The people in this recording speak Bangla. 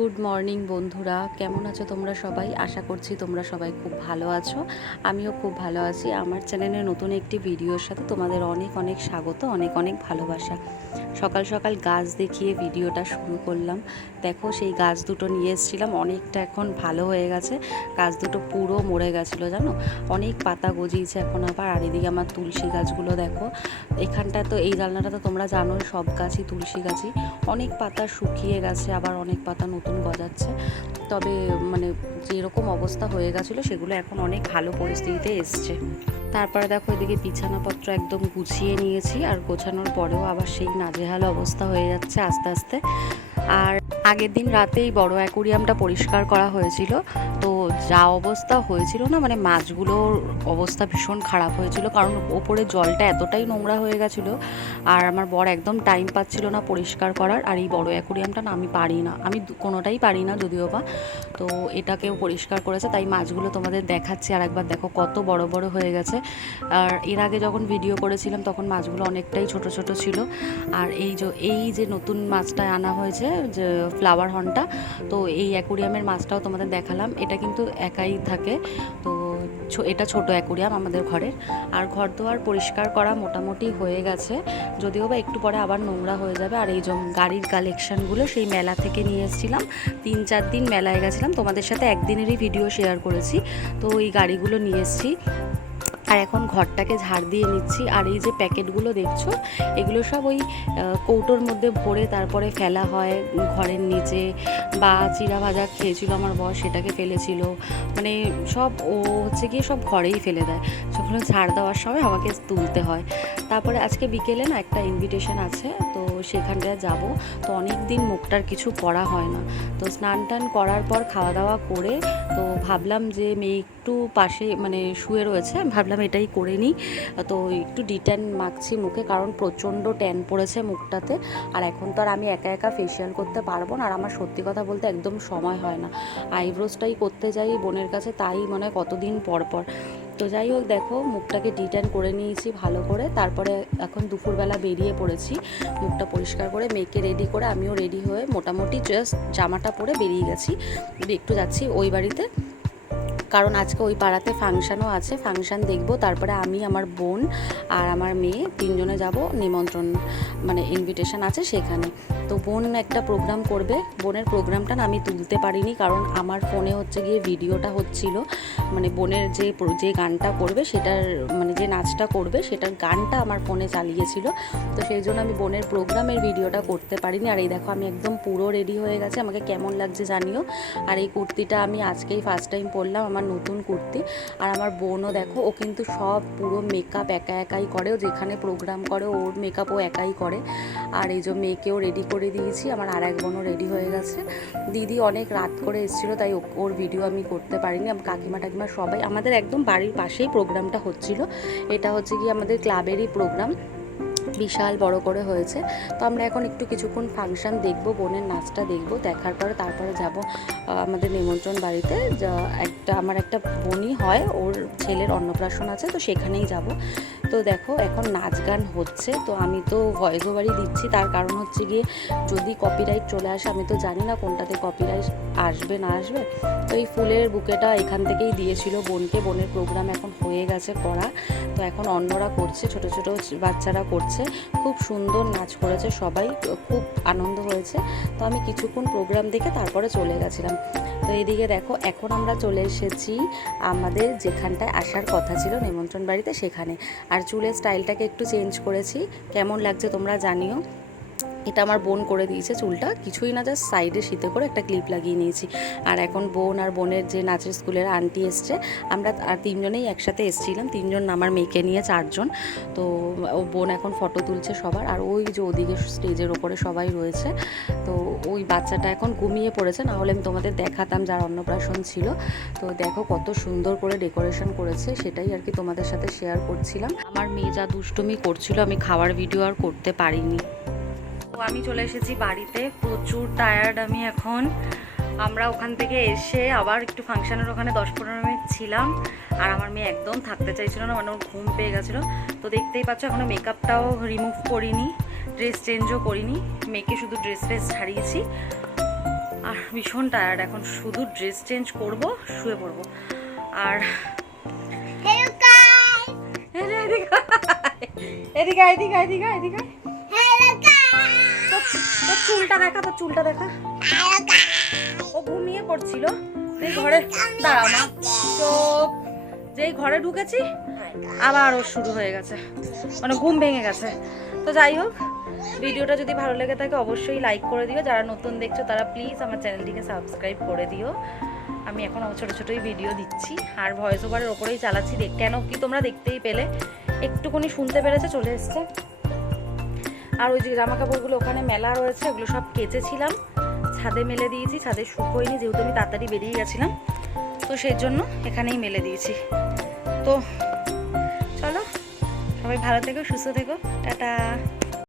গুড মর্নিং বন্ধুরা, কেমন আছো তোমরা সবাই? আশা করছি তোমরা সবাই খুব ভালো আছো। আমিও খুব ভালো আছি। আমার চ্যানেলে নতুন একটি ভিডিওর সাথে তোমাদের অনেক অনেক স্বাগত, অনেক অনেক ভালোবাসা। সকাল সকাল গাছ দেখিয়ে ভিডিওটা শুরু করলাম। দেখো, সেই গাছ দুটো নিয়ে এসেছিলাম, অনেকটা এখন ভালো হয়ে গেছে। গাছ দুটো পুরো মরে গেছিলো, জানো, অনেক পাতা গজিয়েছে এখন আবার। আর এদিকে আমার তুলসী গাছগুলো দেখো, এখানটা তো এই জানলাটা তো তোমরা জানো সব গাছই তুলসী গাছই। অনেক পাতা শুকিয়ে গেছে, আবার অনেক পাতা নতুন গজাচ্ছে। তবে মানে যেরকম অবস্থা হয়ে গেছিলো সেগুলো এখন অনেক ভালো পরিস্থিতিতে এসছে। তারপরে দেখো, এদিকে বিছানাপত্র একদম গুছিয়ে নিয়েছি, আর গোছানোর পরেও আবার সেই নাজেহাল অবস্থা হয়ে যাচ্ছে আস্তে আস্তে। আর আগের দিন রাতেই বড় অ্যাকোরিয়ামটা পরিষ্কার করা হয়েছিল। তো যা অবস্থা হয়েছিল না, মানে মাছগুলোর অবস্থা ভীষণ খারাপ হয়েছিল, কারণ ওপরে জলটা এতটাই নোংরা হয়ে গেছিলো। আর আমার বর একদম টাইম পাচ্ছিল না পরিষ্কার করার। আর এই বড় অ্যাকোরিয়ামটা না আমি পারি না, আমি কোনোটাই পারি না যদিও বা। তো এটাকেও পরিষ্কার করেছে, তাই মাছগুলো তোমাদের দেখাচ্ছি। আর একবার দেখো কত বড় বড় হয়ে গেছে। আর এর আগে যখন ভিডিও করেছিলাম তখন মাছগুলো অনেকটাই ছোট ছোট ছিল। আর এই যে নতুন মাছটা আনা হয়েছে, যে ফ্লাওয়ার হর্নটা, তো এই অ্যাকোরিয়ামের মাছটাও তোমাদের দেখালাম। এটা কিন্তু একাই থাকে, তো এটা ছোট অ্যাকোরিয়াম আমাদের ঘরের। আর ঘর দুয়ার পরিষ্কার করা মোটামুটি হয়ে গেছে, যদিও বা একটু পরে আবার নোংরা হয়ে যাবে। আর এই যে গাড়ির কালেকশানগুলো সেই মেলা থেকে নিয়ে এসেছিলাম, 3-4 দিন মেলায় গেছিলাম, তোমাদের সাথে একদিনেরই ভিডিও শেয়ার করেছি। তো এই গাড়িগুলো নিয়ে এসেছি। আর এখন ঘরটাকে ঝাড় দিয়ে নিচ্ছি। আর এই যে প্যাকেটগুলো দেখছো, এগুলো সব ওই কৌটোর মধ্যে ভরে তারপরে ফেলা হয় ঘরের নিচে। বা চিড়া ভাজা খেয়েছিল আমার বর, সেটাকে ফেলেছিল, মানে সব ও হচ্ছে গিয়ে সব ঘরেই ফেলে দেয়। সেগুলো ঝাড় দেওয়ার সময় আমাকে তুলতে হয়। তারপরে আজকে বিকেলে না একটা ইনভিটেশন আছে, তো সেখানটায় যাব। তো অনেক দিন মুখটার কিছু করা হয় না। তো স্নান টান করার পর খাওয়া দাওয়া করে তো ভাবলাম যে মেয়ে একটু পাশে মানে শুয়ে রয়েছে, ভাবলাম এটাই করে নিই। তো একটু ডিট্যান মাখছি মুখে, কারণ প্রচণ্ড ট্যান পড়েছে মুখটাতে। আর এখন তো আর আমি একা একা ফেসিয়াল করতে পারবো না। আর আমার সত্যি কথা বলতে একদম সময় হয় না। আইব্রোসটাই করতে যাই বোনের কাছে, তাই মনে হয় কতদিন পর পর। তো যাই হোক, দেখো মুখটাকে ডিট্যান করে নিয়েছি ভালো করে। তারপরে এখন দুপুরবেলা বেরিয়ে পড়েছি, মুখটা পরিষ্কার করে মেয়েকে রেডি করে আমিও রেডি হয়ে মোটামুটি জাস্ট জামাটা পরে বেরিয়ে গেছি। একটু যাচ্ছি ওই বাড়িতে, কারণ আজকে ওই পাড়াতে ফাংশানও আছে, ফাংশান দেখবো। তারপরে আমি, আমার বোন আর আমার মেয়ে 3 জনে যাব নিমন্ত্রণ, মানে ইনভিটেশন আছে সেখানে। তো বোন একটা প্রোগ্রাম করবে, বোনের প্রোগ্রামটা না আমি তুলতে পারিনি, কারণ আমার ফোনে হচ্ছে গিয়ে ভিডিওটা হচ্ছিল, মানে বোনের যে গানটা করবে সেটার, মানে যে নাচটা করবে সেটার গানটা আমার ফোনে চালিয়েছিল। তো সেই জন্য আমি বোনের প্রোগ্রামের ভিডিওটা করতে পারিনি। আর এই দেখো আমি একদম পুরো রেডি হয়ে গেছে, আমাকে কেমন লাগছে জানিও। আর এই কুর্তিটা আমি আজকেই ফার্স্ট টাইম পরলাম, আমার নতুন কুর্তি। আর আমার বোনও দেখো, ও কিন্তু সব পুরো মেকআপ একা একাই করে, ও যেখানে প্রোগ্রাম করে ওর মেকআপ ও একাই করে। আর এই যে মেয়েকেও রেডি করে দিয়েছি, আমার আর এক বোনও রেডি হয়ে গেছে। দিদি অনেক রাত করে এসেছিলো, তাই ওর ভিডিও আমি করতে পারিনি। কাকিমা টাকিমা সবাই, আমাদের একদম বাড়ির পাশেই প্রোগ্রামটা হচ্ছিল। এটা হচ্ছে কি আমাদের ক্লাবেরই প্রোগ্রাম, বিশাল বড় করে হয়েছে। তো আমরা এখন একটু কিছুক্ষণ ফাংশান দেখব, বোনের নাচটা দেখব, দেখার পরে তারপরে যাব আমাদের নিমন্ত্রণ বাড়িতে। আমার একটা বোনই হয়, ওর ছেলের অন্নপ্রাশন আছে, তো সেখানেই যাব। তো দেখো এখন নাচ গান হচ্ছে, তো আমি তো ভয়েস ওভারই দিচ্ছি, তার কারণ হচ্ছে গিয়ে যদি কপিরাইট চলে আসে, আমি তো জানি না কোনটাতে কপিরাইট আসবে না আসবে। তো এই ফুলের বুকেটা এখান থেকেই দিয়েছিল বোনকে। বোনের প্রোগ্রাম এখন হয়ে গেছে করা, তো এখন অন্যরা করছে, ছোট ছোট বাচ্চারা করছে। খুব সুন্দর নাচ করেছে সবাই, খুব আনন্দ হয়েছে। তো আমি কিছুক্ষণ প্রোগ্রাম দেখে তারপরে চলে গেছিলাম। তো এদিকে দেখো এখন আমরা চলে এসেছি আমাদের যেখানটায় আসার কথা ছিল নিমন্ত্রণ বাড়িতে, সেখানে। আর চুলের স্টাইলটাকে একটু চেঞ্জ করেছি, কেমন লাগছে তোমরা জানিও। এটা আমার বোন করে দিয়েছে চুলটা, কিছুই না, জাস্ট সাইডে শীতে করে একটা ক্লিপ লাগিয়ে নিয়েছি। আর এখন বোন আর বোনের যে নাচের স্কুলের আন্টি এসছে, আমরা আর 3 জনেই একসাথে এসেছিলাম, 3 জন, আমার মেয়েকে নিয়ে 4 জন। তো ও বোন এখন ফটো তুলছে সবার। আর ওই যে ওদিকে স্টেজের ওপরে সবাই রয়েছে, তো ওই বাচ্চাটা এখন ঘুমিয়ে পড়েছে, না হলে আমি তোমাদের দেখাতাম যার অন্নপ্রাশন ছিল। তো দেখো কত সুন্দর করে ডেকোরেশন করেছে, সেটাই আর কি তোমাদের সাথে শেয়ার করছিলাম। আমার মেয়ে যা দুষ্টুমি করছিল, আমি খাওয়ার ভিডিও আর করতে পারিনি। আমি চলে এসেছি বাড়িতে, প্রচুর টায়ার্ড আমি এখন। আমরা ওখান থেকে এসে আবার একটু ফাংশানের ওখানে 10-15 মিনিট ছিলাম। আর আমার মেয়ে একদম থাকতে চাইছিল না, মানে ওর ঘুম পেয়ে গেছিলো। তো দেখতেই পাচ্ছ এখনও মেকআপটাও রিমুভ করিনি, ড্রেস চেঞ্জও করিনি, মেয়েকে শুধু ড্রেস ফ্রেস ছাড়িয়েছি। আর ভীষণ টায়ার্ড, এখন শুধু ড্রেস চেঞ্জ করব, শুয়ে পড়বো। আর এদিকে এদিকে এদিকে এদিকে তোর চুলটা দেখা, তোর চুলটা দেখা। ও ঘুমিয়ে পড়ছিল, এই ঘরে দাঁড়াও না তো, যেই ঘরে ঢুকেছি আবার ওর শুরু হয়ে গেছে, মানে ঘুম ভেঙে গেছে। তো যাই হোক, ভিডিওটা যদি ভালো লেগে থাকে অবশ্যই লাইক করে দিও, যারা নতুন দেখছো তারা প্লিজ আমার চ্যানেলটিকে সাবস্ক্রাইব করে দিও। আমি এখন ছোটো ছোটোই ভিডিও দিচ্ছি আর ভয়েস ওভারের ওপরেই চালাচ্ছি, কেন কি তোমরা দেখতেই পেলে, একটুখানি শুনতে পেরেছে চলে এসছে। আর ওই যে জামা কাপড়গুলো ওখানে মেলা রয়েছে, ওগুলো সব কেচেছিলাম, ছাদে মেলে দিয়েছি, ছাদে শুকোয়নি যেহেতু আমি তাড়াতাড়ি বেরিয়ে গেছিলাম, তো সেই জন্য এখানেই মেলে দিয়েছি। তো চলো, সবাই ভালো থেকো, সুস্থ থেকো, টাটা।